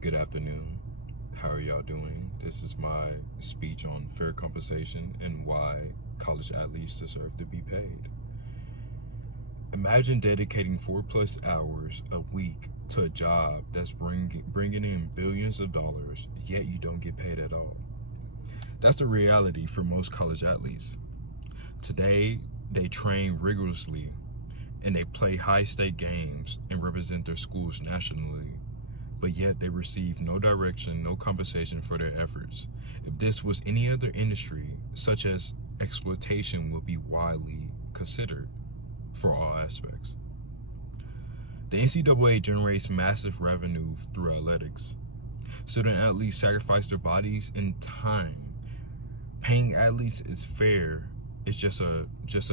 Good afternoon. How are y'all doing? This is my speech on fair compensation and why college athletes deserve to be paid. Imagine dedicating 4+ hours a week to a job that's bringing in billions of dollars, yet you don't get paid at all. That's the reality for most college athletes. Today, they train rigorously and they play high-stake games and represent their schools nationally, but yet they receive no direction, no compensation for their efforts. If this was any other industry, such as exploitation would be widely considered for all aspects. The NCAA generates massive revenue through athletics. Student athletes sacrifice their bodies and time. Paying athletes is fair. It's just a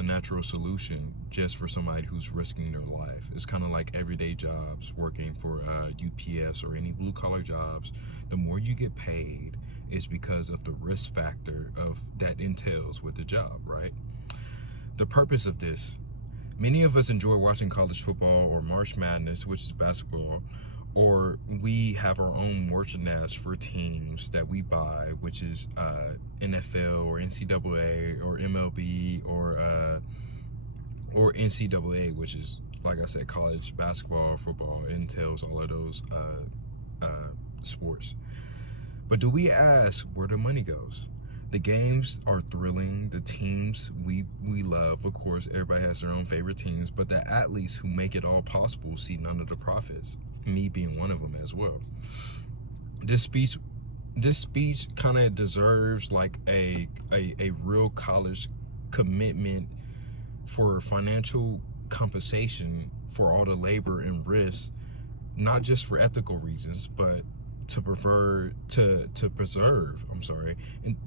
natural solution just for somebody who's risking their life. It's kind of like everyday jobs, working for UPS or any blue collar jobs. The more you get paid is because of the risk factor of that entails with the job, right? The purpose of this, many of us enjoy watching college football or March Madness, which is basketball, or we have our own merchandise for teams that we buy, which is NFL or NCAA or MLB or NCAA, which is, like I said, college basketball, football, entails all of those sports. But do we ask where the money goes? The games are thrilling. The teams we love, of course, everybody has their own favorite teams, but the athletes who make it all possible see none of the profits, me being one of them as well. This speech kind of deserves like a real college commitment for financial compensation for all the labor and risk, not just for ethical reasons, but to preserve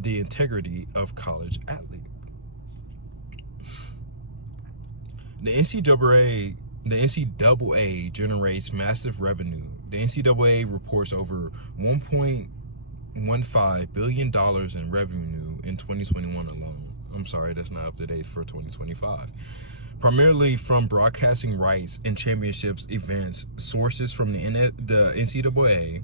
the integrity of college athlete. The NCAA generates massive revenue. The NCAA reports over $1.15 billion in revenue in 2021 alone. I'm sorry, that's not up to date for 2025. Primarily from broadcasting rights and championships events. Sources from the NCAA.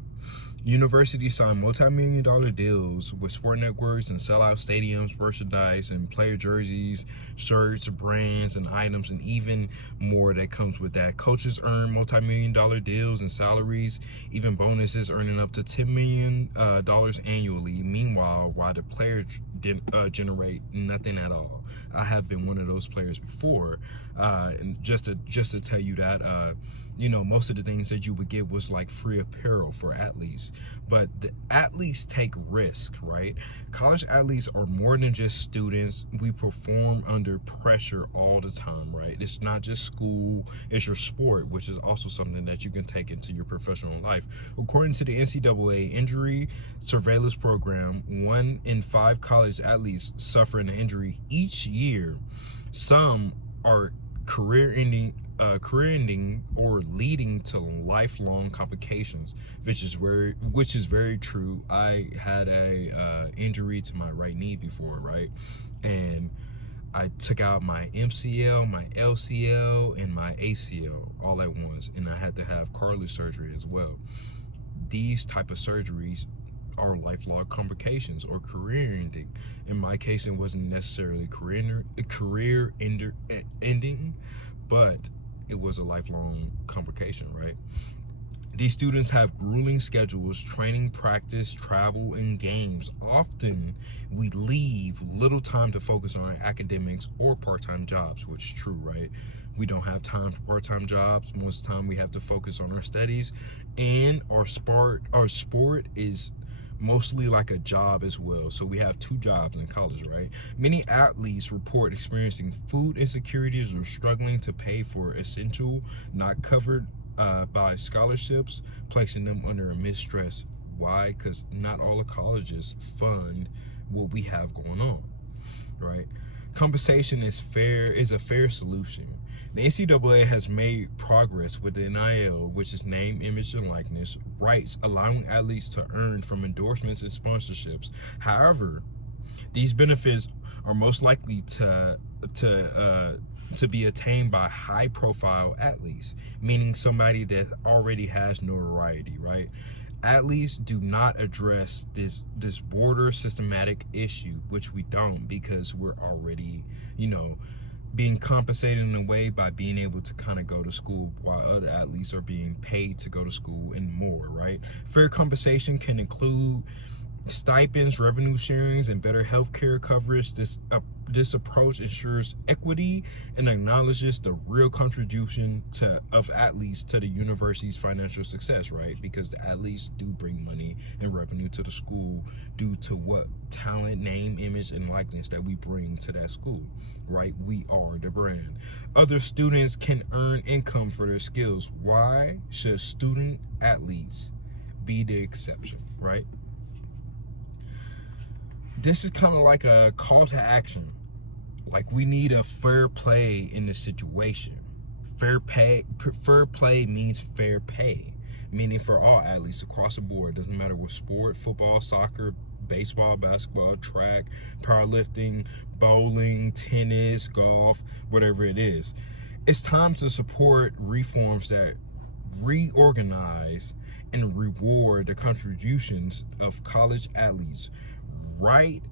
Universities sign multi-million-dollar deals with sport networks and sell out stadiums, merchandise, and player jerseys, shirts, brands, and items, and even more that comes with that. Coaches earn multi-million-dollar deals and salaries, even bonuses earning up to $10 million annually. Meanwhile, while the players generate nothing at all. I have been one of those players before, and just to tell you that, most of the things that you would get was like free apparel for athletes, but the athletes take risk, right? College athletes are more than just students. We perform under pressure all the time, right? It's not just school, it's your sport, which is also something that you can take into your professional life. According to the NCAA injury surveillance program, 1 in 5 college athletes suffer an injury each year. Some are career-ending or leading to lifelong complications, which is very true. I had a injury to my right knee before, right? And I took out my MCL, my LCL, and my ACL all at once, and I had to have cartilage surgery as well. These type of surgeries are lifelong complications or career ending. In my case, it wasn't necessarily career ending, but it was a lifelong complication, right? These students have grueling schedules, training, practice, travel, and games. Often we leave little time to focus on our academics or part-time jobs, which is true, right? We don't have time for part-time jobs. Most of the time we have to focus on our studies, and our sport is mostly like a job as well. So we have 2 jobs in college, right? Many athletes report experiencing food insecurities or struggling to pay for essential not covered by scholarships, placing them under immense stress. Why? Because not all the colleges fund what we have going on, right? Compensation is a fair solution. The NCAA has made progress with the NIL, which is name, image, and likeness rights, allowing athletes to earn from endorsements and sponsorships. However, these benefits are most likely to be attained by high-profile athletes, meaning somebody that already has notoriety, right? Athletes do not address this broader systematic issue, which we don't, because we're already, being compensated in a way by being able to kind of go to school, while other athletes are being paid to go to school and more, right? Fair compensation can include stipends, revenue sharings, and better healthcare coverage. This approach ensures equity and acknowledges the real contribution of athletes to the university's financial success, right? Because the athletes do bring money and revenue to the school due to what talent, name, image, and likeness that we bring to that school, right? We are the brand. Other students can earn income for their skills. Why should student athletes be the exception, right? This is kind of like a call to action. Like, we need a fair play in this situation. Fair play means fair pay, meaning for all athletes across the board. Doesn't matter what sport: football, soccer, baseball, basketball, track, powerlifting, bowling, tennis, golf, whatever it is. It's time to support reforms that reorganize and reward the contributions of college athletes. Write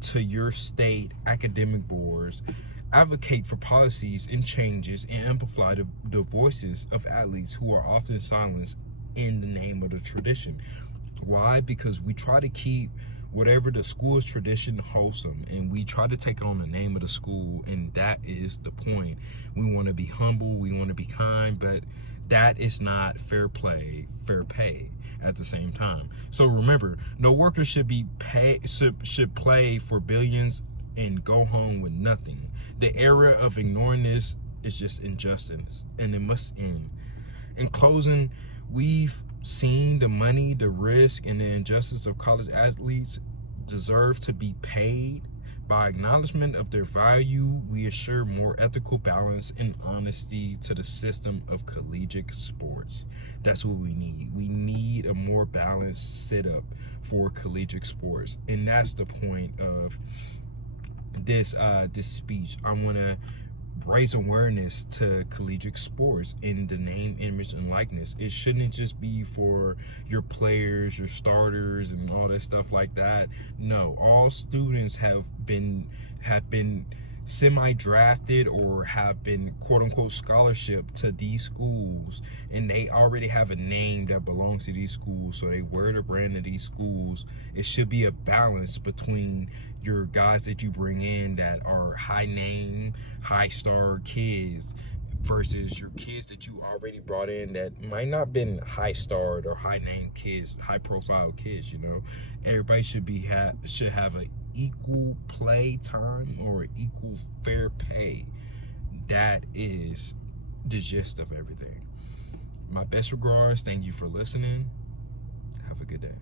to your state academic boards, advocate for policies and changes, and amplify the voices of athletes who are often silenced in the name of the tradition. Why? Because we try to keep whatever the school's tradition wholesome, and we try to take on the name of the school, and that is the point. We want to be humble, we want to be kind, but that is not fair play, fair pay at the same time. So remember, no worker should play for billions and go home with nothing. The era of ignoring this is just injustice, and it must end. In closing, we've seen the money, the risk, and the injustice of college athletes deserve to be paid. By acknowledgement of their value, we assure more ethical balance and honesty to the system of collegiate sports. That's what we need. We need a more balanced setup for collegiate sports, and that's the point of this speech. I want to raise awareness to collegiate sports in the name, image, and likeness. It shouldn't just be for your players, your starters, and all that stuff like that. No, all students have been semi-drafted or have been quote-unquote scholarship to these schools, and they already have a name that belongs to these schools, so they wear the brand of these schools. It should be a balance between your guys that you bring in that are high name, high star kids versus your kids that you already brought in that might not been high starred or high name kids, high profile kids. Everybody should have an equal play time or equal fair pay. That is the gist of everything. My best regards. Thank you for listening. Have a good day.